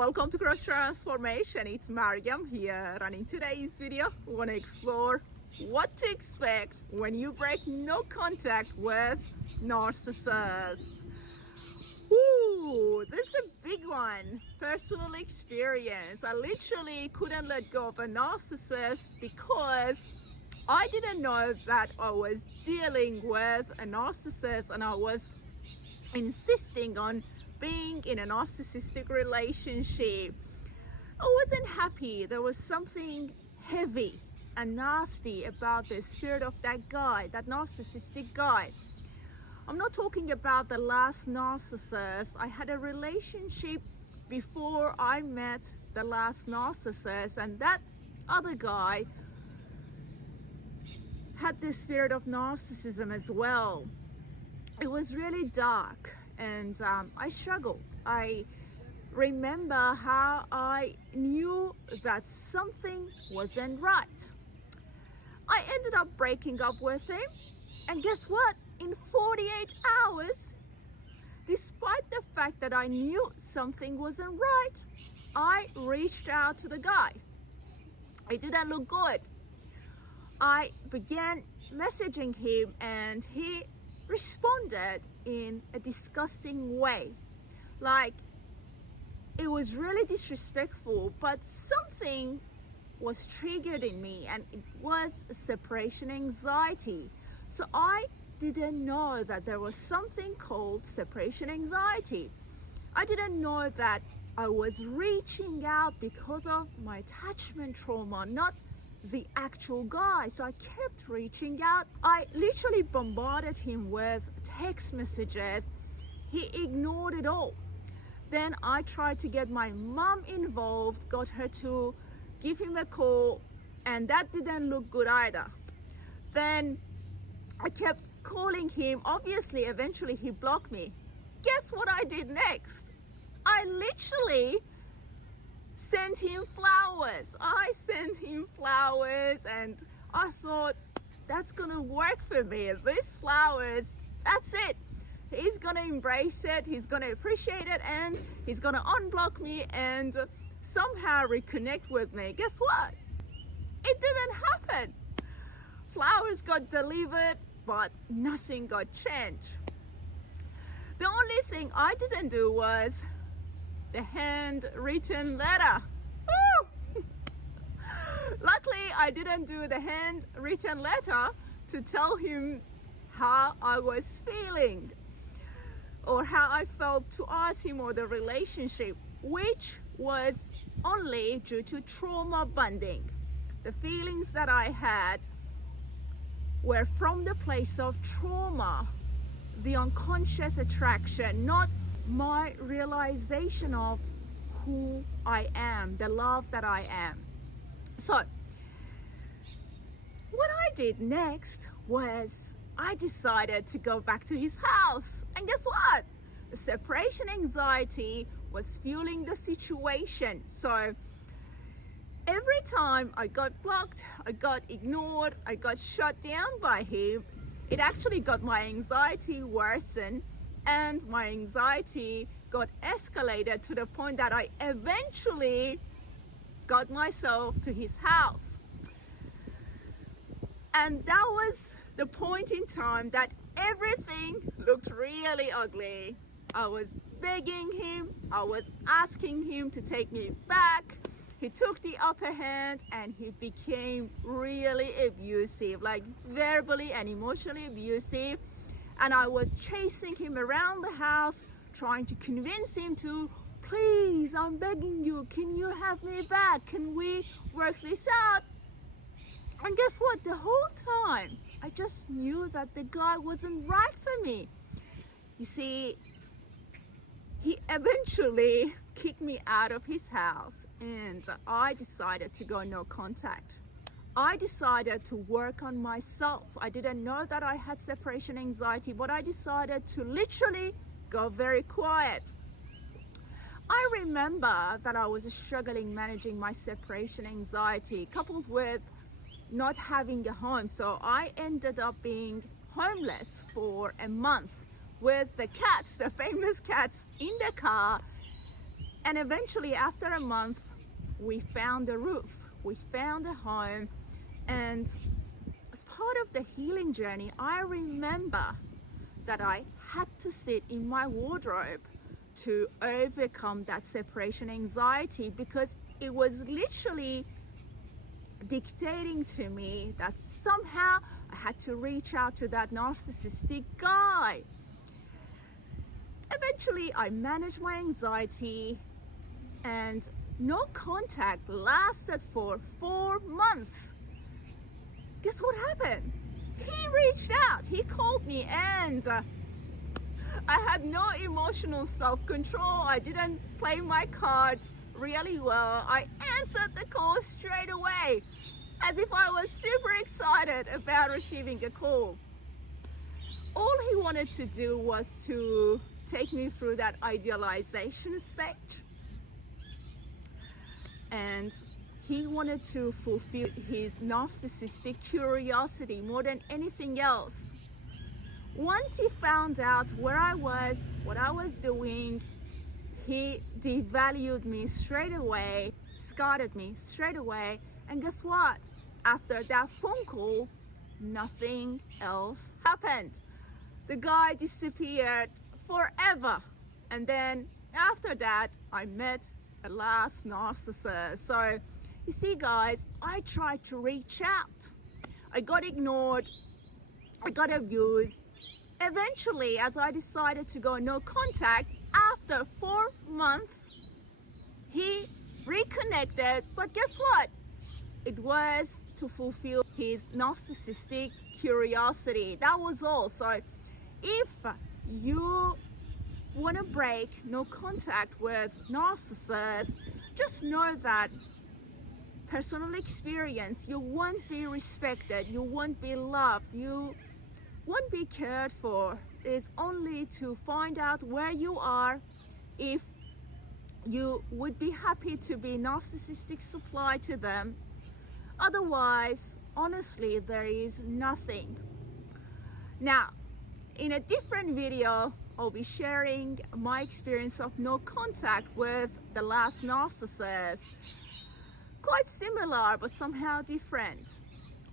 Welcome to Cross Transformation. It's Maryam here, and in today's video we want to explore what to expect when you break no contact with narcissists. Ooh, this is a big one. Personal experience. I literally couldn't let go of a narcissist because I didn't know that I was dealing with a narcissist, and I was insisting on being in a narcissistic relationship. I wasn't happy. There was something heavy and nasty about the spirit of that guy, that narcissistic guy. I'm not talking about the last narcissist. I had a relationship before I met the last narcissist, and that other guy had the spirit of narcissism as well. It was really dark, and I struggled. I remember how I knew that something wasn't right. I ended up breaking up with him, and guess what? In 48 hours, despite the fact that I knew something wasn't right, I reached out to the guy. It didn't look good. I began messaging him, and he responded in a disgusting way. Like, it was really disrespectful, but something was triggered in me, and it was separation anxiety. So I didn't know that there was something called separation anxiety. I didn't know that I was reaching out because of my attachment trauma, not the actual guy. So I kept reaching out. I literally bombarded him with text messages. He ignored it all. Then I tried to get my mom involved, got her to give him a call, and that didn't look good either. Then I kept calling him. Obviously, eventually he blocked me. Guess what I did next? I literally sent him flowers. I sent him flowers, and I thought, that's gonna work for me. These flowers, that's it. He's gonna embrace it, he's gonna appreciate it, and he's gonna unblock me and somehow reconnect with me. Guess what? It didn't happen. Flowers got delivered, but nothing got changed. The only thing I didn't do was the handwritten letter. Woo! Luckily, I didn't do the handwritten letter to tell him how I was feeling or how I felt towards him or the relationship, which was only due to trauma bonding. The feelings that I had were from the place of trauma, the unconscious attraction, not my realization of who I am, the love that I am. So what I did next was I decided to go back to his house, and guess what? The separation anxiety was fueling the situation. So every time I got blocked, I got ignored, I got shut down by him, it actually got my anxiety worsened, and my anxiety got escalated to the point that I eventually got myself to his house. And that was the point in time that everything looked really ugly. I was begging him, I was asking him to take me back. He took the upper hand, and he became really abusive, like verbally and emotionally abusive. And I was chasing him around the house, trying to convince him to, please, I'm begging you, can you have me back? Can we work this out? And guess what? The whole time, I just knew that the guy wasn't right for me. You see, he eventually kicked me out of his house, and I decided to go no contact. I decided to work on myself. I didn't know that I had separation anxiety, but I decided to literally go very quiet. I remember that I was struggling managing my separation anxiety, coupled with not having a home. So I ended up being homeless for a month with the cats, the famous cats, in the car. And eventually, after a month, we found a roof, we found a home. And as part of the healing journey, I remember that I had to sit in my wardrobe to overcome that separation anxiety, because it was literally dictating to me that somehow I had to reach out to that narcissistic guy. Eventually, I managed my anxiety, and no contact lasted for 4 months. Guess what happened? He reached out, he called me, and I had no emotional self-control. I didn't play my cards really well. I answered the call straight away, as if I was super excited about receiving a call. All he wanted to do was to take me through that idealization stage, and he wanted to fulfill his narcissistic curiosity more than anything else. Once he found out where I was, what I was doing, he devalued me straight away, scarred me straight away. And guess what? After that phone call, nothing else happened. The guy disappeared forever. And then after that, I met the last narcissist. So you see, guys, I tried to reach out. I got ignored. I got abused. Eventually, as I decided to go no contact, after 4 months, he reconnected. But guess what? It was to fulfill his narcissistic curiosity. That was all. So if you want to break no contact with narcissists, just know that personal experience, you won't be respected, you won't be loved, you won't be cared for. Is only to find out where you are, if you would be happy to be narcissistic supply to them. Otherwise, honestly, there is nothing. Now, in a different video, I'll be sharing my experience of no contact with the last narcissist. Quite similar, but somehow different.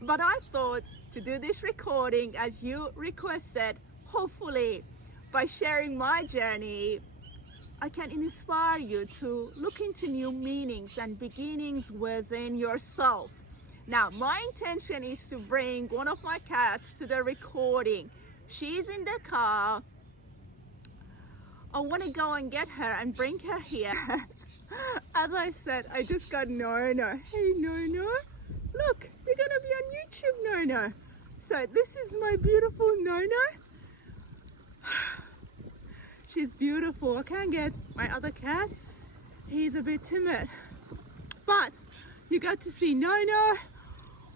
But I thought to do this recording as you requested, hopefully by sharing my journey, I can inspire you to look into new meanings and beginnings within yourself. Now, my intention is to bring one of my cats to the recording. She's in the car. I want to go and get her and bring her here. As I said, I just got Nono. Hey Nono, look, you're gonna be on YouTube, Nono. So this is my beautiful Nono. She's beautiful. I can't get my other cat. He's a bit timid. But you got to see Nono.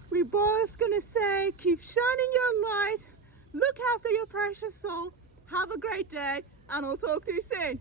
We're both gonna say, keep shining your light. Look after your precious soul. Have a great day, and I'll talk to you soon.